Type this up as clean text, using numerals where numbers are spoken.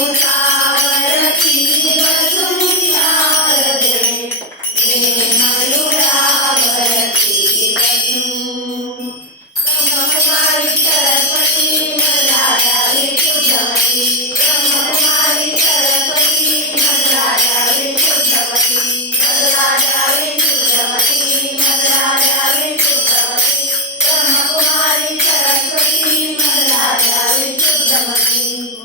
हंसावरती बसून शारदे मयूरावरती बसून ब्रह्मकुमारी सरस्वती मला द्यावी शुद्धमती ब्रह्मकुमारी सरस्वती मला द्यावी शुद्धमती मला द्यावी शुद्धमती मला द्यावी शुद्धमती ब्रह्मकुमारी सरस्वती मला द्यावी शुद्धमती